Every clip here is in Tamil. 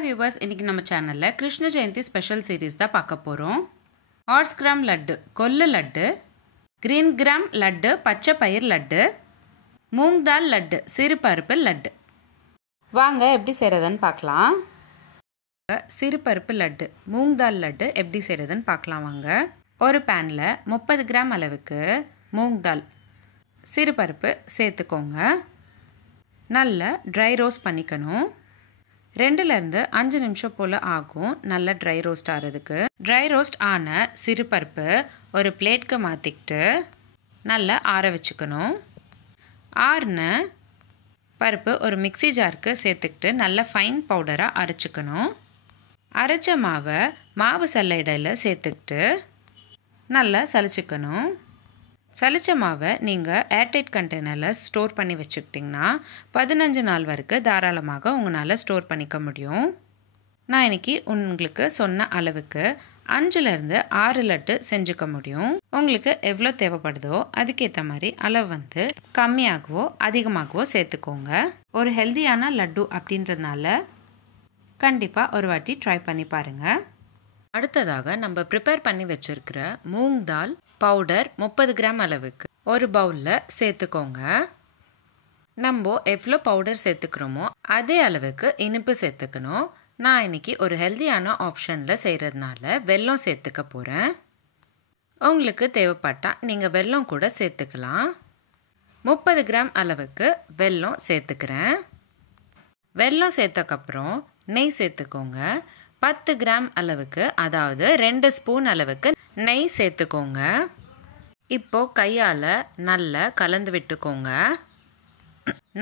ஹாய் வியூவர்ஸ், இன்றைக்கி நம்ம சேனலில் கிருஷ்ண ஜெயந்தி ஸ்பெஷல் சீரீஸ் தான் பார்க்க போகிறோம். ஹார்ஸ் கிராம் லட்டு, கொல்லு லட்டு, கிரீன் கிராம் லட்டு, பச்சை பயிர் லட்டு, மூங் தால் லட்டு, சிறுபருப்பு லட்டு. வாங்க எப்படி செய்கிறதுன்னு பார்க்கலாம். சிறுபருப்பு லட்டு, மூங் தால் லட்டு எப்படி செய்கிறதுன்னு பார்க்கலாம் வாங்க. ஒரு பேனில் 30 கிராம் அளவுக்கு மூங் தால் சிறுபருப்பு சேர்த்துக்கோங்க. நல்லா ட்ரை ரோஸ்ட் பண்ணிக்கணும். 2லேருந்து 5 நிமிஷம் போல் ஆகும் நல்லா ட்ரை ரோஸ்ட் ஆகிறதுக்கு. ட்ரை ரோஸ்ட் ஆன சிறுபருப்பு ஒரு பிளேட்க்கு மாற்றிக்கிட்டு நல்லா ஆற வச்சுக்கணும். ஆறின பருப்பு ஒரு மிக்சி ஜாருக்கு சேர்த்துக்கிட்டு நல்லா ஃபைன் பவுடராக அரைச்சிக்கணும். அரைச்ச மாவை மாவு சல்லடையில் சேர்த்துக்கிட்டு நல்லா சலிச்சுக்கணும். சலிச்ச மாவை நீங்கள் ஏர்டைட் கண்டெய்னரில் ஸ்டோர் பண்ணி வச்சுக்கிட்டிங்கன்னா 15 நாள் வரைக்கும் தாராளமாக உங்களால் ஸ்டோர் பண்ணிக்க முடியும். நான் இன்றைக்கி உங்களுக்கு சொன்ன அளவுக்கு 5லேருந்து 6 லட்டு செஞ்சுக்க முடியும். உங்களுக்கு எவ்வளோ தேவைப்படுதோ அதுக்கேற்ற மாதிரி அளவு கம்மியாகவோ அதிகமாகவோ சேர்த்துக்கோங்க. ஒரு ஹெல்தியான லட்டு அப்படின்றதுனால கண்டிப்பாக ஒரு வாட்டி ட்ரை பண்ணி பாருங்கள். அடுத்ததாக நம்ம ப்ரிப்பேர் பண்ணி வச்சுருக்கிற மூங் தால் பவுடர் 30 கிராம் அளவுக்கு ஒரு பவுலில் சேர்த்துக்கோங்க. நம்ம எவ்வளோ பவுடர் சேர்த்துக்கிறோமோ அதே அளவுக்கு இனிப்பு சேர்த்துக்கணும். நான் இன்றைக்கி ஒரு ஹெல்தியான ஆப்ஷனில் செய்கிறதுனால வெல்லம் சேர்த்துக்க போகிறேன். உங்களுக்கு தேவைப்பட்டால் நீங்கள் வெல்லம் கூட சேர்த்துக்கலாம். 30 கிராம் அளவுக்கு வெல்லம் சேர்த்துக்கிறேன். வெல்லம் சேர்த்தக்கப்புறம் நெய் சேர்த்துக்கோங்க. 10 கிராம் அளவுக்கு, அதாவது 2 ஸ்பூன் அளவுக்கு நெய் சேர்த்துக்கோங்க. இப்போது கையால் நல்லா கலந்து விட்டுக்கோங்க.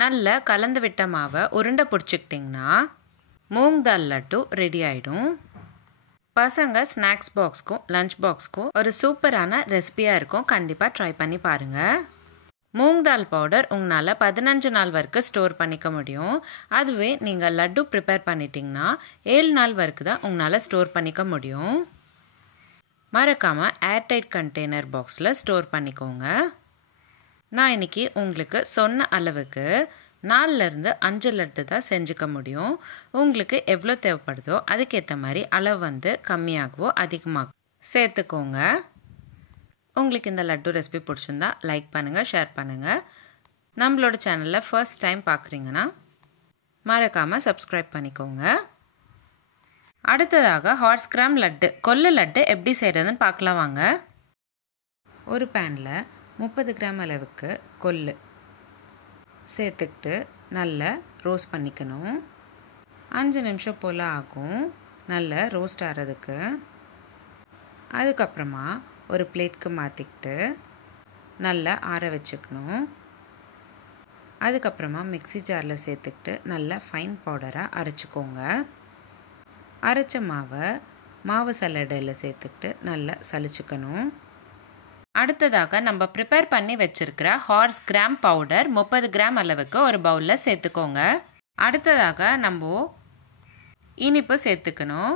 நல்லா கலந்து விட்ட மாவை உருண்டை பிடிச்சிக்கிட்டிங்கன்னா மூங் தால் லட்டு ரெடி ஆகிடும். பசங்க ஸ்நாக்ஸ் பாக்ஸ்க்கும் லஞ்ச் பாக்ஸ்க்கும் ஒரு சூப்பரான ரெசிபியாக இருக்கும். கண்டிப்பாக ட்ரை பண்ணி பாருங்கள். மூங் தால் பவுடர் உங்களால் 15 நாள் வரைக்கும் ஸ்டோர் பண்ணிக்க முடியும். அதுவே நீங்கள் லட்டு ப்ரிப்பேர் பண்ணிட்டீங்கன்னா 7 நாள் வரைக்கும் தான் உங்களால் ஸ்டோர் பண்ணிக்க முடியும். மறக்காமல் ஏர்டைட் கண்டெய்னர் பாக்ஸில் ஸ்டோர் பண்ணிக்கோங்க. நான் இன்றைக்கி உங்களுக்கு சொன்ன அளவுக்கு 4லேருந்து 5 லட்டு தான் செஞ்சுக்க முடியும். உங்களுக்கு எவ்வளோ தேவைப்படுதோ அதுக்கேற்ற மாதிரி அளவு கம்மியாகவோ அதிகமாகவோ சேர்த்துக்கோங்க. உங்களுக்கு இந்த லட்டு ரெசிபி பிடிச்சிருந்தா லைக் பண்ணுங்கள், ஷேர் பண்ணுங்கள். நம்மளோட சேனலில் ஃபர்ஸ்ட் டைம் பார்க்குறீங்கன்னா மறக்காமல் சப்ஸ்கிரைப் பண்ணிக்கோங்க. அடுத்ததாக ஹார்ஸ் கிராம் லட்டு, கொல்லு லட்டு எப்படி செய்கிறதுன்னு பார்க்கலாம் வாங்க. ஒரு பேனில் 30 கிராம் அளவுக்கு கொல்லு சேர்த்துக்கிட்டு நல்லா ரோஸ்ட் பண்ணிக்கணும். 5 நிமிஷம் போல் ஆகும் நல்லா ரோஸ்ட் ஆகிறதுக்கு. அதுக்கப்புறமா ஒரு பிளேட்க்கு மாற்றிக்கிட்டு நல்லா ஆற வச்சுக்கணும். அதுக்கப்புறமா மிக்சி ஜாரில் சேர்த்துக்கிட்டு நல்லா ஃபைன் பவுடராக அரைச்சிக்கோங்க. அரைச்ச மாவை மாவு சல்லடையில் சேர்த்துக்கிட்டு நல்லா சலிச்சுக்கணும். அடுத்ததாக நம்ம ப்ரிப்பேர் பண்ணி வச்சுருக்கிற ஹார்ஸ் கிராம் பவுடர் 30 கிராம் அளவுக்கு ஒரு பவுலில் சேர்த்துக்கோங்க. அடுத்ததாக நம்ம இனிப்பு சேர்த்துக்கணும்.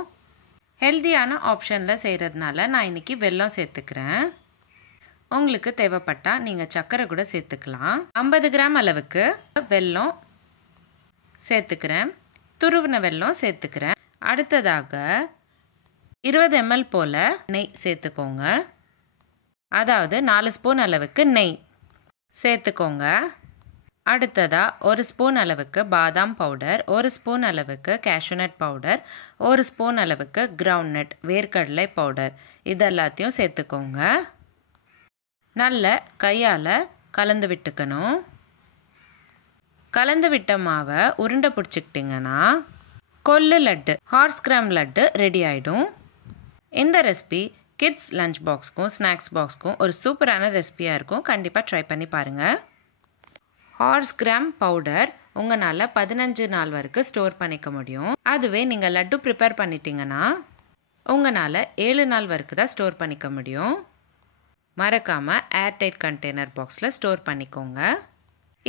ஹெல்தியான ஆப்ஷனில் செய்கிறதுனால நான் இன்றைக்கி வெல்லம் சேர்த்துக்கிறேன். உங்களுக்கு தேவைப்பட்டால் நீங்கள் சர்க்கரை கூட சேர்த்துக்கலாம். 50 கிராம் அளவுக்கு வெல்லம் சேர்த்துக்கிறேன். துருவின வெல்லம் சேர்த்துக்கிறேன். அடுத்ததாக 20 ml போல் நெய் சேர்த்துக்கோங்க. அதாவது 4 ஸ்பூன் அளவுக்கு நெய் சேர்த்துக்கோங்க. அடுத்ததாக 1 ஸ்பூன் அளவுக்கு பாதாம் பவுடர், 1 ஸ்பூன் அளவுக்கு கேஷ்யூநட் பவுடர், 1 ஸ்பூன் அளவுக்கு கிரவுண்ட் நட் வேர்க்கடலை பவுடர் இதெல்லாத்தையும் சேர்த்துக்கோங்க. நல்ல கையால் கலந்து விட்டுக்கணும். கலந்து விட்ட மாவை உருண்டை பிடிச்சிக்கிட்டிங்கன்னா கொல்லு laddu, hours gram laddu ready ஆகிடும். இந்த ரெசிபி கிட்ஸ் லஞ்ச் பாக்ஸ்க்கும் ஸ்நாக்ஸ் பாக்ஸ்க்கும் ஒரு சூப்பரான ரெசிபியாக இருக்கும். கண்டிப்பாக ட்ரை பண்ணி பாருங்கள். ஹார்ஸ் கிராம் பவுடர் உங்களால் 15 நாள் வரைக்கும் ஸ்டோர் பண்ணிக்க முடியும். அதுவே நீங்கள் லட்டு ப்ரிப்பேர் பண்ணிட்டீங்கன்னா உங்களால் 7 நாள் வரைக்கும் தான் ஸ்டோர் பண்ணிக்க முடியும். மறக்காமல் ஏர்டைட் கண்டெய்னர் பாக்ஸில் ஸ்டோர் பண்ணிக்கோங்க.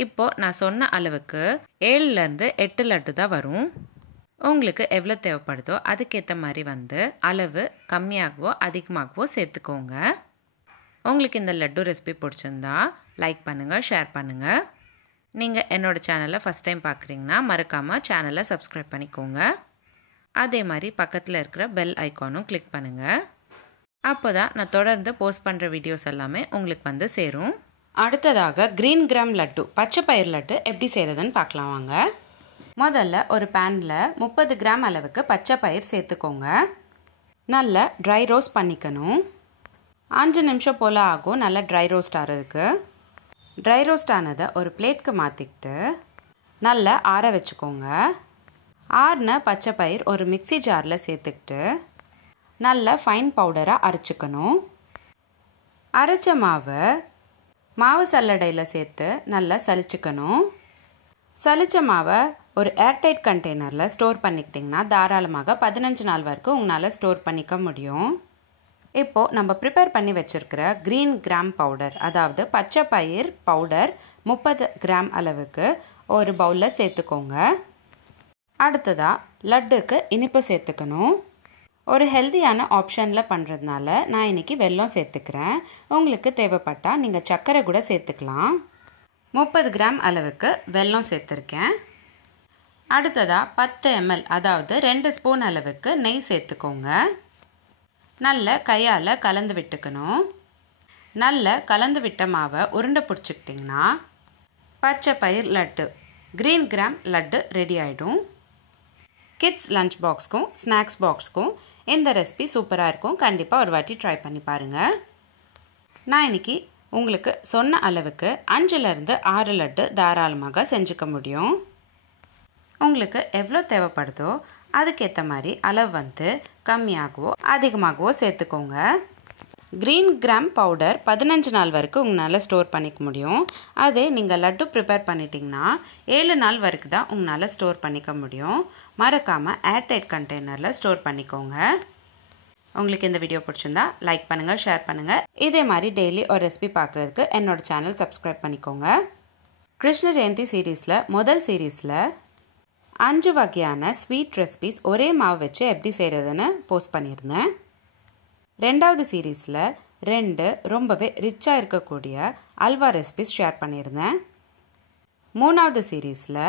இப்போது நான் சொன்ன அளவுக்கு 7லேருந்து 8 லட்டு தான் வரும். உங்களுக்கு எவ்வளோ தேவைப்படுதோ அதுக்கேற்ற மாதிரி அளவு கம்மியாகவோ அதிகமாகவோ சேர்த்துக்கோங்க. உங்களுக்கு இந்த லட்டு ரெசிபி பிடிச்சிருந்தா லைக் பண்ணுங்கள், ஷேர் பண்ணுங்கள். நீங்கள் என்னோட சேனலை ஃபஸ்ட் டைம் பார்க்குறீங்கன்னா மறக்காமல் சேனலை சப்ஸ்கிரைப் பண்ணிக்கோங்க. அதே மாதிரி பக்கத்தில் இருக்கிற பெல் ஐக்கானும் கிளிக் பண்ணுங்கள். அப்போ தான் நான் தொடர்ந்து போஸ்ட் பண்ணுற வீடியோஸ் எல்லாமே உங்களுக்கு வந்து சேரும். அடுத்ததாக கிரீன் கிராம் லட்டு பச்சை பயிர் லட்டு எப்படி செய்கிறதுன்னு பார்க்கலாம் வாங்க. முதல்ல ஒரு பேனில் 30 கிராம் அளவுக்கு பச்சை பயிர் சேர்த்துக்கோங்க. நல்லா ட்ரை ரோஸ்ட் பண்ணிக்கணும். 5 நிமிஷம் போல் ஆகும் நல்லா ட்ரை ரோஸ்ட் ஆகிறதுக்கு. ட்ரை ரோஸ்ட் ஆனதை ஒரு பிளேட்க்கு மாற்றிக்கிட்டு நல்லா ஆற வச்சுக்கோங்க. ஆறின பச்சை பயிர் ஒரு மிக்ஸி ஜாரில் சேர்த்துக்கிட்டு நல்லா ஃபைன் பவுடராக அரைச்சிக்கணும். அரைச்ச மாவு சல்லடையில் சேர்த்து நல்லா சலிச்சுக்கணும். சலிச்ச மாவை ஒரு ஏர்டைட் கண்டெய்னரில் ஸ்டோர் பண்ணிக்கிட்டிங்கன்னா தாராளமாக 15 நாள் வரைக்கும் உங்களால் ஸ்டோர் பண்ணிக்க முடியும். இப்போது நம்ம ப்ரிப்பேர் பண்ணி வச்சுருக்கிற க்ரீன் கிராம் பவுடர், அதாவது பச்சை பயிர் பவுடர் 30 கிராம் அளவுக்கு ஒரு பவுலில் சேர்த்துக்கோங்க. அடுத்ததாக லட்டுக்கு இனிப்பு சேர்த்துக்கணும். ஒரு ஹெல்த்தியான ஆப்ஷனில் பண்ணுறதுனால நான் இன்றைக்கி வெல்லம் சேர்த்துக்கிறேன். உங்களுக்கு தேவைப்பட்டால் நீங்கள் சர்க்கரை கூட சேர்த்துக்கலாம். 30 கிராம் அளவுக்கு வெல்லம் சேர்த்துருக்கேன். அடுத்ததாக 10 ml அதாவது 2 ஸ்பூன் அளவுக்கு நெய் சேர்த்துக்கோங்க. நல்ல கையால் கலந்து விட்டுக்கணும். நல்ல கலந்து விட்ட மாவை உருண்டை பிடிச்சிக்கிட்டிங்கன்னா பச்சை பயிர் laddu green gram laddu ready ஆகிடும். கிட்ஸ் லஞ்ச் பாக்ஸ்க்கும் ஸ்நாக்ஸ் பாக்ஸ்க்கும் இந்த ரெசிபி சூப்பராக இருக்கும். கண்டிப்பாக ஒரு வாட்டி ட்ரை பண்ணி பாருங்கள். நான் இன்றைக்கி உங்களுக்கு சொன்ன அளவுக்கு 5லேருந்து 6 லட்டு தாராளமாக செஞ்சுக்க முடியும். உங்களுக்கு எவ்வளோ தேவைப்படுதோ அதுக்கேற்ற மாதிரி அளவு வந்து கம்மியாகவோ அதிகமாகவோ சேர்த்துக்கோங்க. க்ரீன் கிராம் பவுடர் 15 நாள் வரைக்கும் உங்களால் ஸ்டோர் பண்ணிக்க முடியும். அதே நீங்கள் லட்டு ப்ரிப்பேர் பண்ணிட்டீங்கன்னா 7 நாள் வரைக்கும் தான் உங்களால் ஸ்டோர் பண்ணிக்க முடியும். மறக்காமல் ஏர்டைட் கண்டெய்னரில் ஸ்டோர் பண்ணிக்கோங்க. உங்களுக்கு இந்த வீடியோ பிடிச்சிருந்தா லைக் பண்ணுங்கள், ஷேர் பண்ணுங்கள். இதே மாதிரி டெய்லி ஒரு ரெசிபி பார்க்குறதுக்கு என்னோடய சேனல் சப்ஸ்கிரைப் பண்ணிக்கோங்க. கிருஷ்ண ஜெயந்தி சீரீஸில் முதல் சீரீஸில் 5 வகையான ஸ்வீட் ரெசிபிஸ் ஒரே மாவு வச்சு எப்படி செய்கிறதுன்னு போஸ்ட் பண்ணியிருந்தேன். 2வது சீரீஸில் 2 ரொம்பவே ரிச்சாக இருக்கக்கூடிய அல்வா ரெசிபிஸ் ஷேர் பண்ணியிருந்தேன். 3வது சீரீஸில்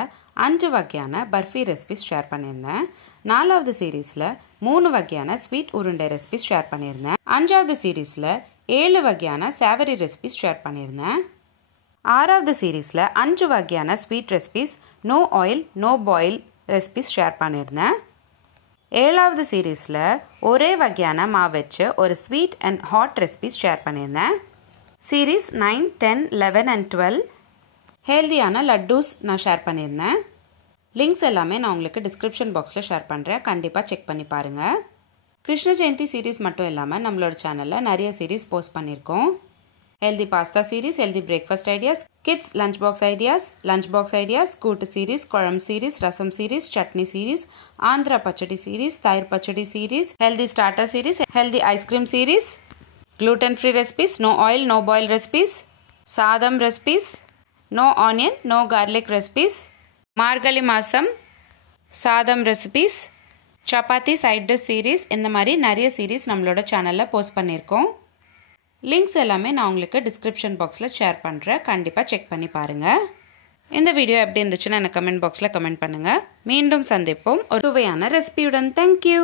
5 வகையான பர்ஃபி ரெசிபிஸ் ஷேர் பண்ணியிருந்தேன். 4வது சீரீஸில் 3 வகையான ஸ்வீட் உருண்டை ரெசிபிஸ் ஷேர் பண்ணியிருந்தேன். 5வது சீரீஸில் 7 வகையான சேவரி ரெசிபிஸ் ஷேர் பண்ணியிருந்தேன். 6வது சீரீஸில் 5 வகையான sweet recipes no oil no boil recipes share பண்ணியிருந்தேன். 7வது சீரீஸில் ஒரே வகையான மாவு வச்சு ஒரு sweet and hot recipes share பண்ணியிருந்தேன். சீரீஸ் 9, 10, 11 and 12 ஹெல்தியான லட்டூஸ் நான் ஷேர் பண்ணியிருந்தேன். லிங்க்ஸ் எல்லாமே நான் உங்களுக்கு டிஸ்கிரிப்ஷன் பாக்ஸில் ஷேர் பண்ணுறேன். கண்டிப்பாக செக் பண்ணி பாருங்கள். கிருஷ்ண ஜெயந்தி சீரீஸ் மட்டும் இல்லாமல் நம்மளோட சேனலில் நிறைய சீரீஸ் போஸ்ட் பண்ணியிருக்கோம். Healthy pasta series, healthy breakfast ideas, kids lunch box ideas, கூட்டு சீரீஸ், குழம்பு சீரீஸ், ரசம் சீரீஸ், சட்னி சீரீஸ், ஆந்திரா பச்சடி சீரீஸ், தயிர் பச்சடி series, healthy starter series, healthy ice cream series, gluten free recipes, no oil no boil recipes, சாதம் recipes, no onion no garlic recipes, Margazhi மாதம் சாதம் ரெசிபீஸ், சப்பாத்தி சைட் டிஷ் சீரீஸ், இந்த மாதிரி நிறைய சீரீஸ் நம்மளோட சேனலில் போஸ்ட் பண்ணியிருக்கோம். லிங்க்ஸ் எல்லாமே நான் உங்களுக்கு டிஸ்கிரிப்ஷன் பாக்ஸில் ஷேர் பண்ணுறேன். கண்டிப்பாக செக் பண்ணி பாருங்கள். இந்த வீடியோ எப்படி இருந்துச்சுன்னு எனக்கு கமெண்ட் பாக்ஸில் கமெண்ட் பண்ணுங்கள். மீண்டும் சந்திப்போம் ஒரு சுவையான ரெசிபியுடன். தேங்க்யூ.